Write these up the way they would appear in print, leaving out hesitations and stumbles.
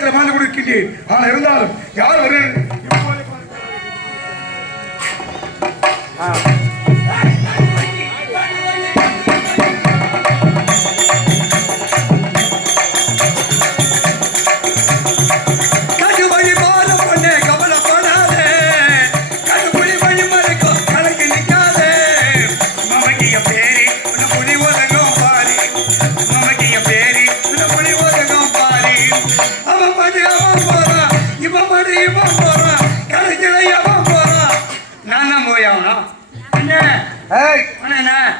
இதயத்தில் வாழ்ந்து கொடுக்கின்றேன். ஆனால் இருந்தாலும் யார் வருகிறேன்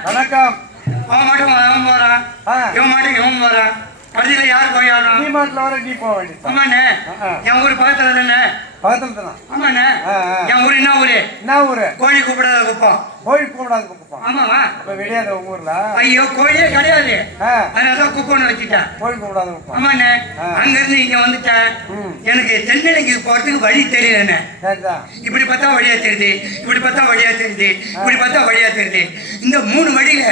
வணக்கம். அவன் மட்டும் அவன் போறான், இவன் மட்டும் இவன் போறான். கடைசியில யாரு போய் ஆகணும்? நீ மாட்டில் வர நீ போக வேண்டியது. ஆமாண்ணே, என் ஊரு பக்கத்துல தானே? பக்கத்துல தானே? ஆமாண்ணே. என் ஊரு என்ன ஊரு? என்ன ஊரு? கோழி கூப்பிடாத குப்பம். கோழி கூப்பிடாத குப்பம். ஆமாவா? அப்ப வெளியாது உங்க ஊர்ல? ஐயோ, கோழியே கிடையாது. அதனாலதான் குப்பம்னு வச்சுட்டேன். கோழி கூப்பிடாத குப்பம். ஆமாண்ணே. அங்க இருந்து இங்க வந்துட்டேன். எனக்கு தென்னிலைக்கு போறதுக்கு வழி தெரியலண்ணே. இப்படி பார்த்தா வழியா தெரியுது, இப்படி பார்த்தா வழியா தெரியுது, இப்படி பார்த்தா வழியா தெரியுது. இந்த 3 வழியில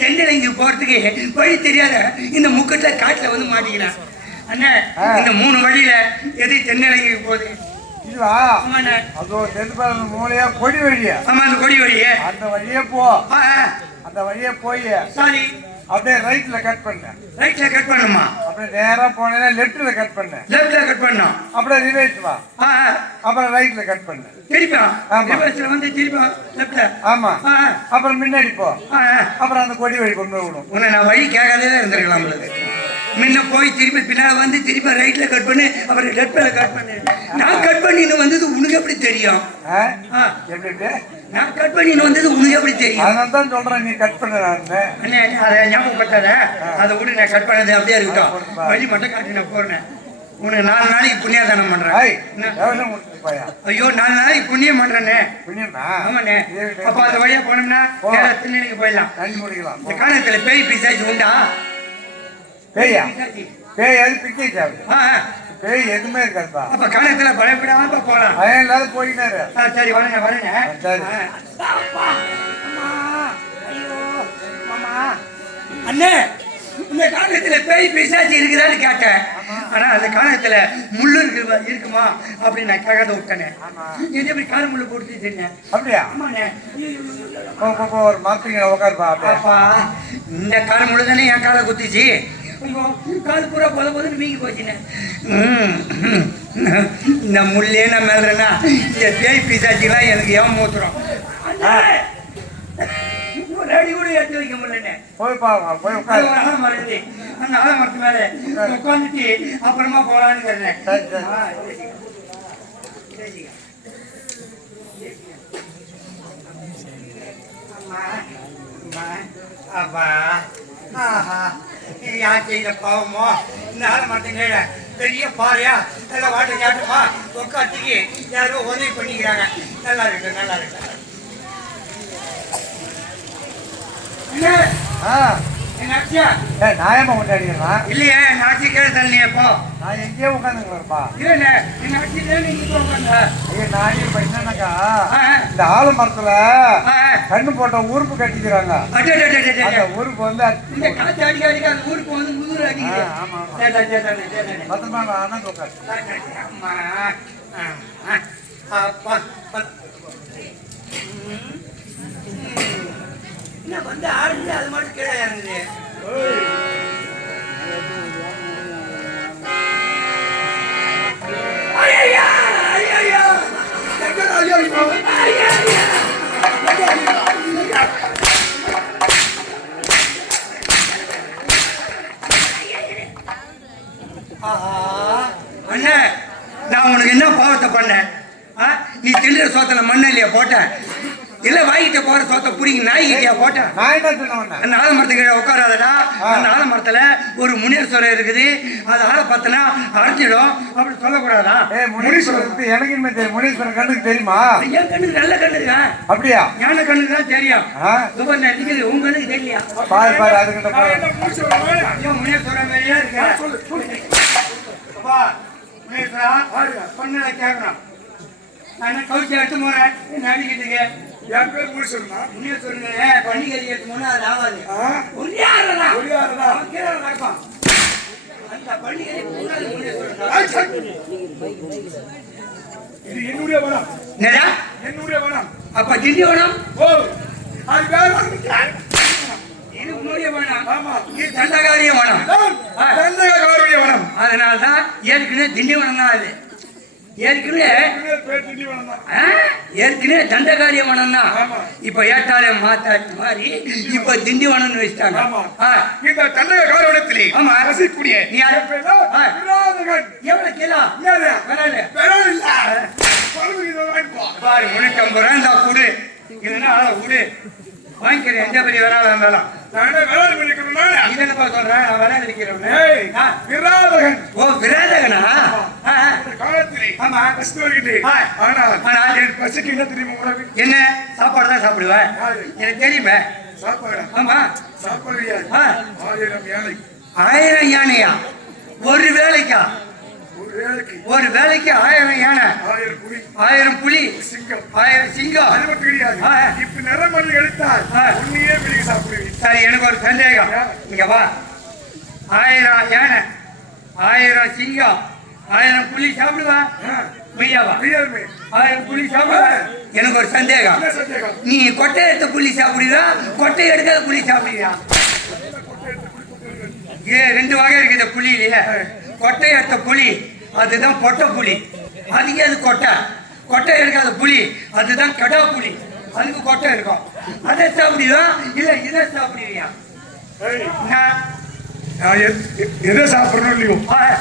தென்னிலைக்கு போறதுக்கு வழி தெரியாத இந்த முக்கட்டுல காட்டுல வந்து மாட்டிக்கலாம். அண்ணே, இந்த 3 வழியில எது தென்னிலைக்கு போகுது? மூலையா கொடி வழியா? ஆமா, அந்த கொடி வழியே. அந்த வழியே போ. அந்த வழியே போய் சாரி அப்படியே ரைட்ல கட் பண்ண. ரைட்ல கட் பண்ணுமா? அப்படியே நேரா போனேன்னா லெஃப்ட்ல கட் பண்ண. லெஃப்ட்ல கட் பண்ணா அப்படியே ரிவர்ஸ் வா. அப்புறம் ரைட்ல கட் பண்ண. திருப்பி ரிவர்ஸ்ல வந்து திருப்பி லெஃப்ட்ல. ஆமா. அப்புறம் முன்னாடி போ. அப்புறம் அந்த கொடி வழி கொண்டு விடும். உன்னை நான் வழி கேட்காதே இருந்திருக்கலாம். உங்களுக்கு முன்ன போய் திருப்பி பின்னால வந்து திருப்பி ரைட்ல கட் பண்ணு, அப்புறம் லெஃப்ட்ல கட் பண்ணு. நான் கட் பண்ணின்னு வந்தது உனக்கு எப்படி தெரியும்? எப்படி நான் கட் பண்ணின்னு வந்தது உனக்கு எப்படி தெரியும்? அதனால தான் சொல்றேன், நீ கட் பண்ண. அண்ணே, அதை ஞாபகப்பட்டாத. அதை விட நான் கட் பண்ணது அப்படியே இருக்கட்டும். வழி மட்டும் காட்டி நான் போறேன். உனக்கு 4 நாளைக்கு புண்ணியதானம் பண்றேன். ஐயோ, 4 நாளைக்கு புண்ணியம் பண்றேன்னே. ஆமாண்ணே. அப்ப அந்த வழியா போனோம்னா நீங்க போயிடலாம். இந்த காலத்துல பேய் பிசாச்சு உண்டா? பேயா? பேய் அது பிக்கை சாப்பிடு. பேய் எதுவுமே இருக்காதுப்பா. அப்ப காலத்துல பயப்படாம போலாம். பயம் இல்லாத போயினாரு. சரி, வரேன் வரேன். சரி. அண்ணே, இந்த காலத்துல பேய் பிசாச்சு இருக்குதான்னு கேட்டேன். ஆனா அந்த காலத்துல முள்ளு இருக்குமா அப்படின்னு நான் கேட்காத விட்டேனே. இது எப்படி கால முள்ளு போட்டு தெரியும்? அப்படியா? ஆமாண்ணே. ஒரு மரத்துக்கு உட்காருப்பா. அப்பா, இந்த கால முள்ளு தானே என் காலை குத்திச்சு. கால் பூரா போதுன்னு மீங்கி போச்சுன்னு. இந்த முள்ளே நான் மேலறேன்னா இந்த பேய் பிசாச்சிலாம் எனக்கு ஏன் மூத்துறோம். ரெடி கூட எடுத்து வைக்க முடியலண்ணே. போய் பாருங்க, போய் உட்காந்து ஆலமரத்து அந்த ஆலமரத்து மேலே உட்காந்துட்டு அப்புறமா போகலான்னு கேட்டேன். அப்பா, ஆஹா, யார் செய்த பாவமோ இந்த ஆலமரத்துங்க பெரிய பாறையா நல்லா வாட்டை காட்டுமா உட்காந்துக்கு யாரோ உதவி பண்ணிக்கிறாங்க. நல்லா இருக்கு, நல்லா இருக்கு. நாயமா கொண்டாடிக்கிறா இல்லையே? நாச்சி கேள்வி தரலையேப்போ. நான் எங்கேயே உட்காந்துங்களா? இல்ல, என்னன்னாக்கா இந்த ஆலமரத்துல கண்ணு போட்ட ஊருப்பு கட்டிக்கிறாங்க. அந்த ஊருக்கு வந்து ஊருக்கு வந்து முதுகுல அடிக்குது. பத்திரமா ஆனந்த உட்காந்து என்ன வந்து ஆடுது, அது மட்டும் கீழே இறங்குது. அண்ணா, நான் உனக்கு என்ன பாவத்தை பண்ணேன்? நீ தில்லுற சோத்துல மண்ண இல்லையா போட்டேன்? இல்ல வாங்கிட்டு போற சோத்த புடிங்க நாய்கிட்டியா போட்டேன். அந்த ஆலமரத்துக்கு உட்காராதடா. அந்த ஆலமரத்துல ஒரு முனீஸ்வரர் இருக்குது, அது ஆளை பார்த்தனா அரைஞ்சிடும் அப்படி சொல்லக்கூடாதா? முனீஸ்வரர் எனக்கு முனீஸ்வரர் கண்ணுக்கு தெரியுமா? என் கண்ணுக்கு நல்ல கண்ணு இருக்கா? அப்படியா? ஞான கண்ணுக்கு தான் தெரியும். நினைக்கிறது உங்க கண்ணுக்கு தெரியலையா? பாரு பாரு, அதுக்கிட்ட முனீஸ்வரர் மாதிரியா இருக்கு. முனீஸ்வரா பொண்ணு கேட்கணும். நான் கவுச்சி எடுத்து போறேன் நடிக்கிறதுக்கு. என் பேர் முடிச்சிருந்தா முன்னே சொல்லுங்க. பண்டிகை எடுத்து போனா அது ஆகாது. நடப்பான் அந்த பள்ளியை முன்னாடி சொல்லுங்க. இது என்னுடைய வனம். என்னுடைய வனம். அப்ப திண்டிவனம் ஓ அது வேற இது உன்னுடைய வனம். ஆமா இது தண்டகாரிய வனம். தண்டகாரிய வனம். அதனாலதான் ஏற்கனவே திண்டிவனம் தான் அது. ஏற்கனவே தண்டகாரிய வனம் தான். இப்ப ஏட்டாலே மாத்தாச்சு மாதிரி இப்ப திண்டிவனம் வச்சுட்டாங்க. இந்த தண்டகாரிய வனத்திலே ஆமா ரசிக்கூடிய நீ எவ்வளவு கிலோ பாரு 350 ரூபாய் இருந்தா கொடு. இல்லைன்னா கொடு வாங்கிக்கிறேன். எந்த பெரிய விரால இருந்தாலும் இதென்னப்பா சொல்றேன். நான் விரால இருக்கிறேன். ஓ விராதகனா என்ன சாப்பாடு தான் சாப்பிடுவேன் எனக்கு தெரியுமே. ஆமா 1000 யானையா ஒரு வேலைக்கா? ஒரு வேலைக்கு 1000 யானை 1000 புலி 1000 சிங்கம். சரி எனக்கு ஒரு சந்தேகம். இங்க வா 1000 யானை 1000 சிங்கம் 1000 புலி சாப்பிடுவா? மெய்யாவா 1000 புலி சாப்பிடுவா? எனக்கு ஒரு சந்தேகம். நீ கொட்டை எடுத்த புலி சாப்பிடுவா கொட்டை எடுக்காத புலி சாப்பிடுவா? ரெண்டு வகை இருக்குது புலியிலேயே. கொட்டை எடுத்த புலி அதுதான் பொட்டை புலி. அதுக்கு அது கொட்டை. கொட்டை எடுக்காத புலி அதுதான் கடா புலி. அதுக்கு கொட்டை இருக்கும். அதை சாப்பிடுவா இல்ல இதை சாப்பிடுவியா? எதை சாப்பிடணும் இல்லையோ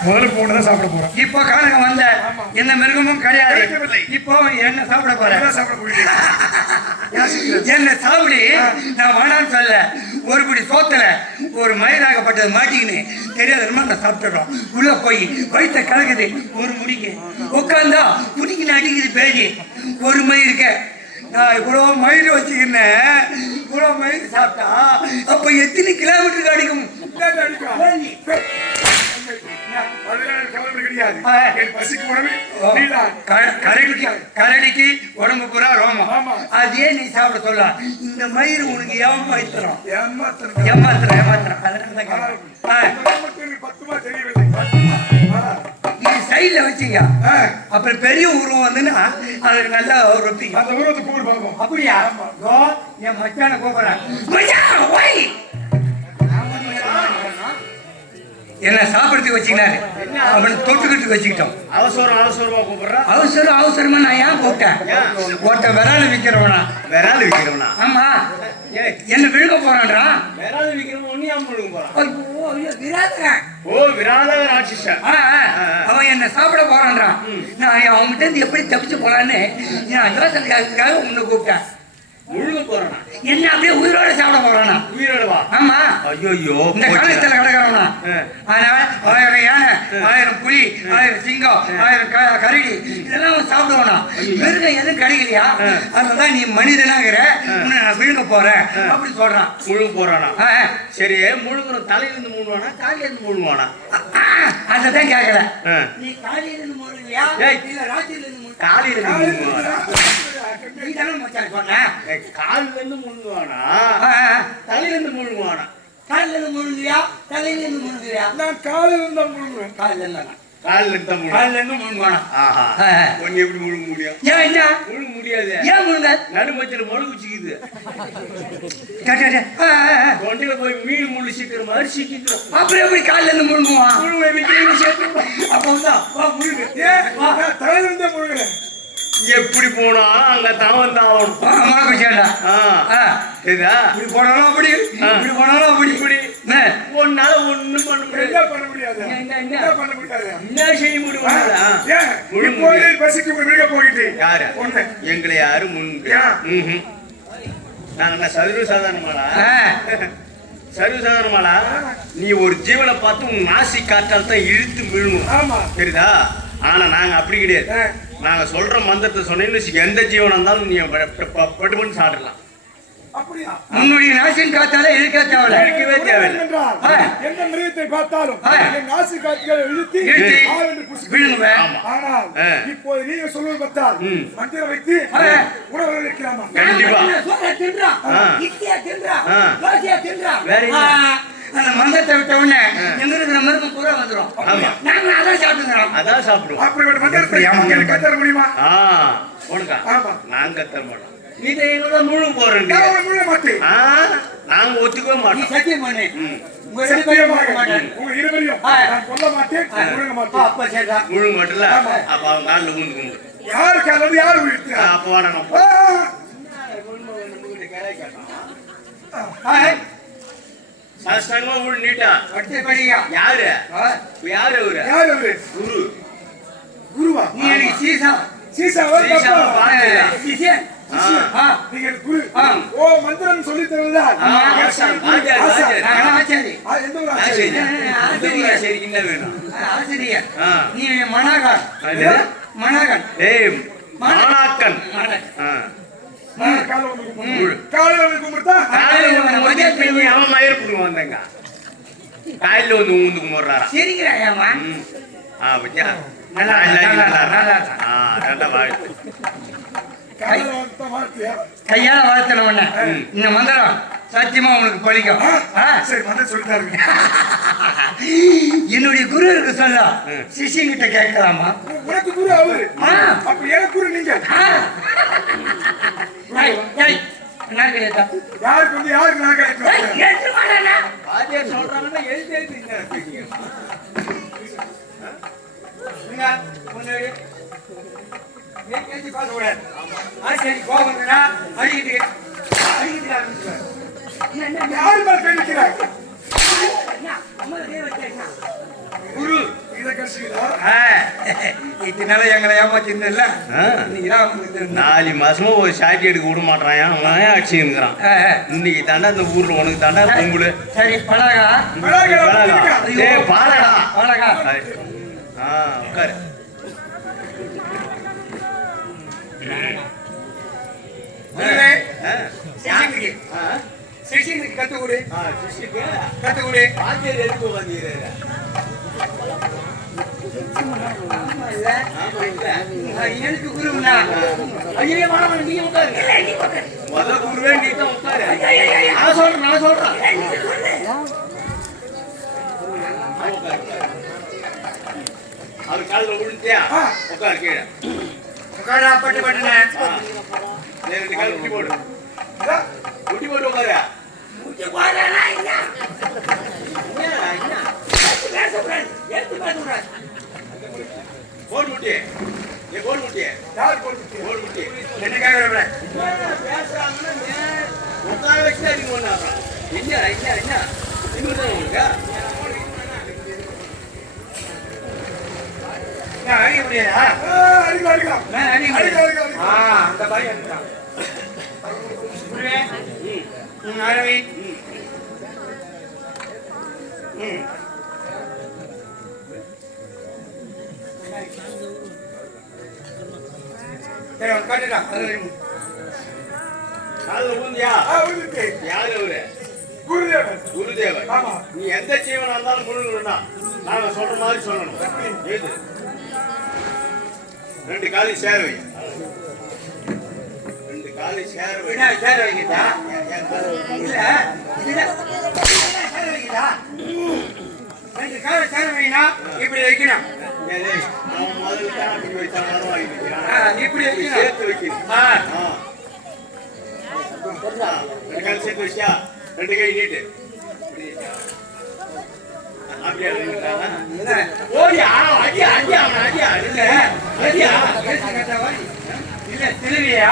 முதல்ல போனதான் சாப்பிட போறேன். இப்போ காணுங்க வந்த எந்த மிருகமும் கிடையாது. இப்போ என்ன சாப்பிட போறேன்? என்ன சாப்பிடி நான் வேணான்னு சொல்ல. ஒரு படி சோத்துல ஒரு மயிலாகப்பட்டது மாட்டிக்கின்னு தெரியாத நான் சாப்பிட்டுறோம். உள்ள போய் வயிற்ற கலக்குது. ஒரு முடிக்கு உட்காந்தா புடிக்கின்னு அடிக்குது பேஜி. ஒரு மயிருக்கு நான் இவ்வளோ மயில் வச்சுக்கினேன். இவ்வளோ மயில் சாப்பிட்டா அப்ப எத்தனை கிலோமீட்டருக்கு அடிக்கும்? கரடிக்கு உடம்பு பூரா ரோமம். அதே நீ சாப்பிட சொல்ல. இந்த மயிர் உனக்கு ஏமாத்திரம் ஏமாத்திரம் ஏமாத்திரம். நீ சைட்ல வச்சீங்க அப்புறம் பெரிய உருவம் வந்துன்னா அதுக்கு நல்லா ரொப்பிங்க. அந்த உருவத்தை கூப்பிட்டு பார்ப்போம். அப்படியா? என் மச்சான கூப்பிடுறேன். என்ன சாப்பிடறதுக்கு வச்சுக்கினாரு. அவனை தொட்டுக்கிட்டு வச்சுக்கிட்டோம். அவசரமா கூப்பிடுறான். அவசரமா நான் ஏன் கூப்பிட்டேன்? ஒருத்த விரால் விற்கிறவனா? விரால் விற்கிறவனா? ஆமா. என்ன விழுக போறான்றா? விரால் விற்கிறவன் ஒண்ணு ஏன் விழுக போறான்? ஓ விராதக ராட்சசன். அவன் என்ன சாப்பிட போறான்றா. நான் அவன்கிட்ட இருந்து எப்படி தப்பிச்சு போறான்னு நான் யோசனைக்காக உன்னை கூப்பிட்டேன். முழுக போறானா? என்ன அப்படியே உயிரோட சாப்பிட போறானா? உயிரோடவா? ஆமா. ஐயோ இந்த காலத்துல கிடக்கிறவனா. அதனால 1000 யானை 1000 புலி 1000 சிங்கம் 1000 கரடி இதெல்லாம் சாப்பிடுவானா? மிருகம் எதுவும் கிடைக்கலையா? அதனால நீ மனிதனாகிற நான் விழுங்க போறேன் அப்படி சொல்றான். முழுக போறானா? சரி முழுங்குற தலையிலிருந்து முழுவானா காலிலிருந்து முழுவானா? அதான் கேட்கல. நீ காலிலிருந்து முழுவியா இல்ல ராத்திரிலிருந்து முழு? காலிலிருந்து முழுவானா? நீ தானே மச்சான் சொன்ன. காலில இருந்து முழுங்குவானா தலையிலிருந்து முழுங்குவானா? காலில இருந்து முழுங்குறியா தலையில இருந்து முழுங்குறியா? நான் காலில இருந்து தான் முழுங்குவேன். காலில இருந்து காலில இருந்து முழுங்குவானா? கொஞ்சம் எப்படி முழுங்க முடியும்? ஏன் என்ன முழுங்க முடியாது? ஏன் முழுங்க? நடுமச்சல முழுகு வச்சுக்குது. தொண்டையில போய் மீன் முள்ளு சீக்கிர மாதிரி சீக்கிரம். அப்புறம் எப்படி காலில இருந்து முழுங்குவான்? அப்பதான் முழுகு. தலையில இருந்து முழுங்குறேன். எப்படி போனா அங்க தவன் தான் இப்படி போனாலும் அப்படி இப்படி போனாலும் அப்படி இப்படி ஒன்னால ஒண்ணும் பண்ண முடியாது. என்ன செய்ய முடியும்? பசிக்கு போயிட்டு யாரு எங்களை யாரு முன்னுங்க நாங்க சர்வசாதாரணமாடா சர்வசாதாரணமாடா. நீ ஒரு ஜீவனை பார்த்து உன் நாசி காற்றால் தான் இழுத்து விழுணும். சரிதா? ஆனா நாங்க அப்படி கிடையாது. நாங்க சொல்ற மந்திரத்தை சொன்னீங்கன்னு எந்த ஜீவனம் இருந்தாலும் நீ பட்டு பண்ணி சாப்பிடலாம். உன்னுடைய நாசின் காத்தால இருக்கவே தேவையில்லை. எந்த மிருகத்தை பார்த்தாலும் நாசி காற்றுகளை இழுத்து ஆனால் இப்போது நீங்க சொல்வது பார்த்தால் மந்திரம் வைத்து உணவு வைக்கலாமா? கண்டிப்பா. அந்த மந்திரத்தை விட்ட உடனே எங்க இருக்கிற மருந்து பூரா வந்துடும். ஆமா. நாங்க அதான் சாப்பிட்டுக்கிறோம். அதான் சாப்பிடுவோம். அப்படிப்பட்ட மந்திரத்தை எனக்கு கத்தர முடியுமா? உனக்கா? ஆமா. நாங்க கத்தர மாட்டோம். நீ எங்களோட முழு போறேன். நான் முழு மாட்டேன். நாங்க ஒத்துக்கவே மாட்டோம். சத்தியம் பண்ணு. உங்க இருவரையும் நான் சொல்ல மாட்டேன். முழுங்க மாட்டேன். அப்ப சரிடா. முழு மாட்டல. அப்ப அவங்க கால்ல ஊந்து கும்பிடு. யாரு காலது யாரு விட்டு? அப்ப வாடா நம்ம. சாஸ்தாங்கமா ஊழ் நீட்டா. அடுத்து படிங்க. யாரு? யாரு அவரு? யாரு அவரு? குரு. குருவா? நீ எனக்கு சீசா. சீசாவா? சீசா. சீசா. நீங்க குரு. ஓ மந்திரம் சொல்லி தருவதா? ஆசாரி. எந்த ஒரு ஆசாரி? சரி என்ன வேணும்? ஆசிரியர். நீ மனாகன். மனாகன். ஏய் மனாக்கன். காலையில வந்து கும்பிட்டா அவன் மயிர் புடுங்க வந்தங்க. காலையில வந்து ஊந்து கும்பிடுறாரா? சரிங்கிறாயாமா? பத்தியா? நல்லா நல்லா வாழ்த்து. கையால வாழ்த்தன இந்த மந்திரம் சத்தியமா உங்களுக்கு பழிக்கும். சரி மந்திரம் சொல்லிட்டாருங்க. என்னுடைய குரு இருக்கு சொல்ல சிஷியன் கிட்ட கேட்கலாமா? உனக்கு குரு அவரு. அப்ப எனக்கு குரு நீங்க. யாருக்கு வந்து யாருக்கு நான் கிடைக்கும்? வாத்தியார் சொல்றாங்கன்னா எழுதி யாரு மேல கை வைக்கிறாங்க? குரு இதை கழிச்சுக்கிறா? இதனால எங்களை ஏமாத்திருந்தல. 4 மாசமா ஒரு சாட்டி எடுக்க விட மாட்டான். அவன் அடிச்சுக்கிறான். இன்னைக்கு தாண்டா இந்த ஊர்ல உனக்கு தாண்டா பொங்கல். சரி பழகா பாலடா பழகா. உட்காரு. கத்து கொடு. கத்து கொடு. வாத்தியார் எதுக்கு வந்தீங்க? எனக்கு குருனா ஐயா மாமா நீங்க உட்காருங்க. முதல்ல குருவே நீ தான் உட்காரு. நான் சொல்றேன். அவர் காலில் விழுந்தியா? உட்காரு கீழே. உட்காரா பட்டு பட்டுனே. 2 கால் குட்டி போடு. குட்டி போட்டு உட்காரு. குட்டி போடுறா என்ன? போடு முட்டி. ஏ போடு முட்டி. யார் போட்டு? போடு முட்டி. என்ன கேக்குறீங்க? பேசுறாங்கன்னா உட்கார வச்சு நீங்க ஒண்ணாறா. என்ன இன்னும் உங்களுக்கு நான் அடிக்க முடியாதா? அடிக்கலாம். நான் அடிக்க முடியாது. அந்த பாய் அடிக்கலாம். குருவே அரவி கட்டுடா. காலில் ஊந்தியா? யாரு அவரு? குருதேவன். குருதேவன். ஆமா. நீ எந்த ஜீவனா இருந்தாலும் முழுங்கணும்னா நாங்க சொல்ற மாதிரி சொல்லணும். ஏது 2 காலையும் சேர வை. 2 காலையும் சேர வை. என்ன சேர வைக்கிட்டா? இல்ல இல்ல சேர வைக்கிட்டா? 2 கால சேர வைனா இப்படி வைக்கணும். அவன் முதல்ல தான் அப்படி வச்சா மரம் வாங்கி வைக்கிறான். இப்படி வைக்கணும். சேர்த்து வைக்கணும். 2 கால் சேர்த்து வச்சியா? 2 கை நீட்டு. அப்படியே ஓடியா? அடியா அடியா அடியா இல்ல அடியா இல்ல திருவியா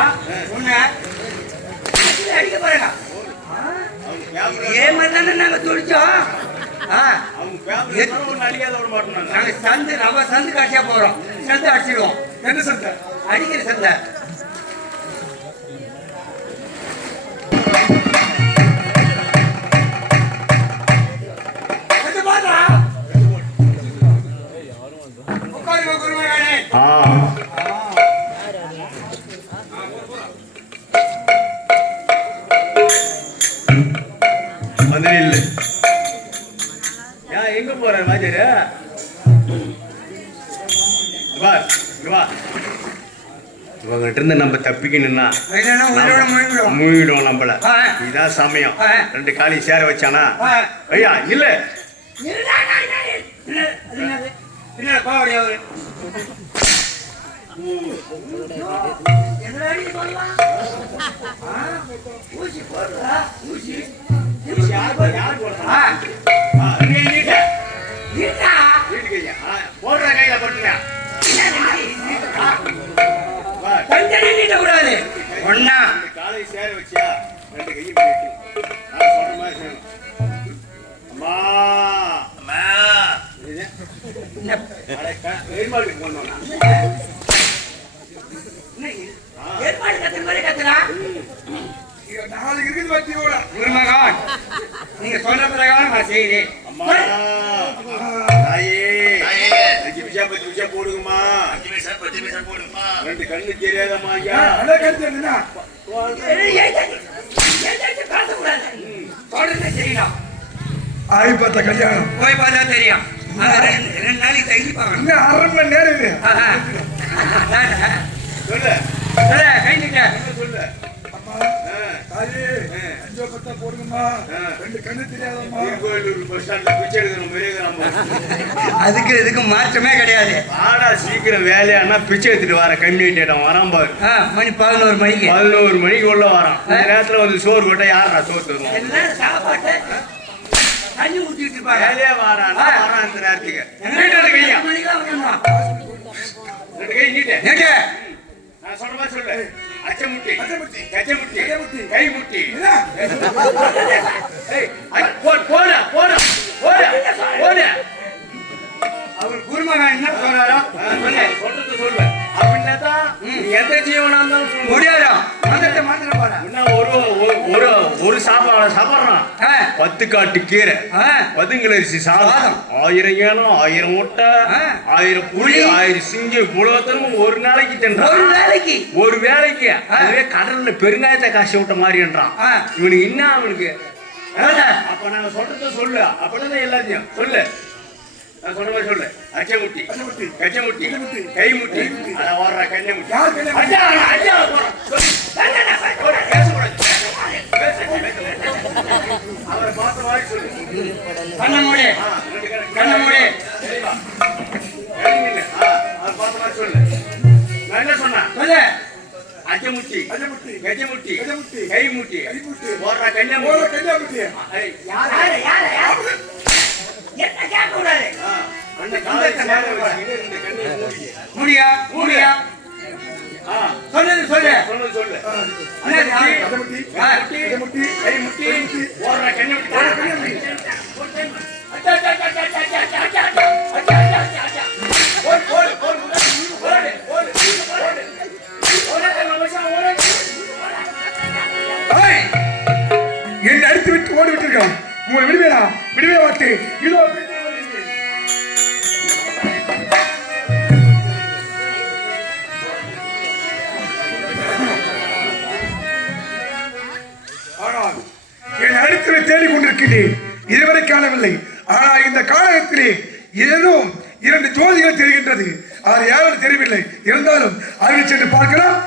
உன்னை அடிக்க போறேன். ஏன் மாதிரி நாங்க துடிச்சோம். அடிக்காத விட மாட்டோம். நாங்க சந்து நம்ம சந்து காட்சியா போறோம். சந்து அடிச்சிடுவோம். என்ன சண்டை? அடிக்கிற சந்தை. எங்க போற வாஜரு? இவங்கிட்ட இருந்து நம்ம தப்பிக்கணும்னா இல்லைன்னா உயிரோட முழுங்கிடும். மூழ்கிடும் நம்மள. ஆ. இதான் சமயம். ஆ. 2 காலி சேர வச்சானா ஆ. ஐயா இல்ல என்ன பாவடி அவரு போடுற கையில போட்டுங்க. கூடாது ஒன்னா காலை சேர வச்சியா 2 கையும் பண்ணிட்டு நான் சொல்ற மாதிரி செய்யணும். அம்மா அம்மா ஏற்பாடு போடணும். ஏற்பாடு கத்துற மாதிரி கத்துறா. நாளைக்கு இருக்குது வட்டி கூட குருமகான் நீங்க சொல்ற பிரகாரம் நான் செய்கிறேன். அம்மா தாயே பத்தி விஷயம் போடுங்கம்மா. 2 கண்ணு தெரியாதம்மா ஐயா. நல்லா கருத்து என்ன ஆகி பார்த்த கல்யாணம் போய் பார்த்தா தெரியும். 2 நாளைக்கு தங்கி பார்க்கணும். இன்னும் 1/2 மணி நேரம் இது சொல்லு கை நிக்க சொல்லு. தாயே 5 பத்தா போடுங்கம்மா 2 கண்ணு தெரியாதம்மா திருக்கோயிலூர் பஸ் ஸ்டாண்ட்ல பிச்சை எடுக்கணும் பெரிய அதுக்கு இதுக்கு மாற்றமே கிடையாது. ஆடா சீக்கிரம் வேலையானா பிச்சை எடுத்துட்டு வர கம்யூனிட்டியிடம் வரான் பாரு. மணி 11 மணிக்கு 11 மணிக்கு உள்ள வரான். இந்த நேரத்துல வந்து சோறு போட்டா யாரா சோறு தருவோம்? எல்லாரும் சாப்பாட்டு தண்ணி ஊத்திட்டு இருப்பாங்க. வேலையே வரானா வரான் இந்த நேரத்துக்கு. கையா 2 மணிக்கு வரணுமா? 2 கை நீட்டு. ஏங்க நான் சொல்ற மாதிரி சொல்லு. அச்சமுட்டி அச்சமுட்டி. கச்சமுட்டி கச்சமுட்டி. கை முட்டி. ஏய் போட போட போட போட போட. அவர் குருமகன் என்ன சொல்றாரோ சொல்லு. சொல்றது சொல்லு. அப்படின்னா தான் எந்த ஜீவனா இருந்தாலும் முடியாதா மந்திரத்தை மாத்திர போற. இன்னும் ஒரு சாப்பாடுறான் 10 காட்டு கீரை 10 அரிசி சாதம் 1000 ஏனம் 1000 முட்டை 1000 புளி 1000 சிங்கு இவ்வளவுத்தனமும் ஒரு நாளைக்கு தின்றான். ஒரு வேலைக்கு அதுவே கடல்ல பெருங்காயத்தை காய்ச்சி விட்ட மாதிரின்றான். இவனுக்கு என்ன அவனுக்கு அப்ப நாங்க சொல்றத சொல்லு. அப்படிதான் எல்லாத்தையும் சொல்லு. நான் சொல்ற மாதிரி சொல்லு. அச்சமுட்டி கச்சமுட்டி கை முட்டி அத வர்ற கண்ணை முட்டி அவரை பார்த்த மாதிரி சொல்லு. கண்ண மூடி கண்ண மூடி அவர் பார்த்த மாதிரி சொல்லு. நான் என்ன சொன்னேன் சொல்லு. அச்சமுட்டி அச்சமுட்டி. கச்சமுட்டி கச்சமுட்டி. கை முட்டி கைமுட்டி. வர்ற கண்ணை போற முட்டி. கன்னியாகுமரி என்ன கேட்க கூடாது. அந்த காலை சேர வச்சுக்கிட்டு இந்த கண்ணை மூடி. முடியா முடியா சொன்னது சொல்லு. சொன்னது சொல்லு. கச்சமுட்டி. கச்சமுட்டி. கை முட்டி வர்ற கண்ணை முட்டி. என்னை அடித்து விட்டு ஓடி விட்டுருக்கான். உங்களை விடுவே வாட்டு இதோ ஆனால் என்னை அடித்து தேடிக் கொண்டிருக்கிறேன். இதுவரை காணவில்லை. ஆனால் இந்த காலகத்திலே ஏதோ 2 ஜோதிகள் தெரிகின்றது. அது யாரும் தெரியவில்லை. இருந்தாலும் அருகில் சென்று பார்க்கலாம்.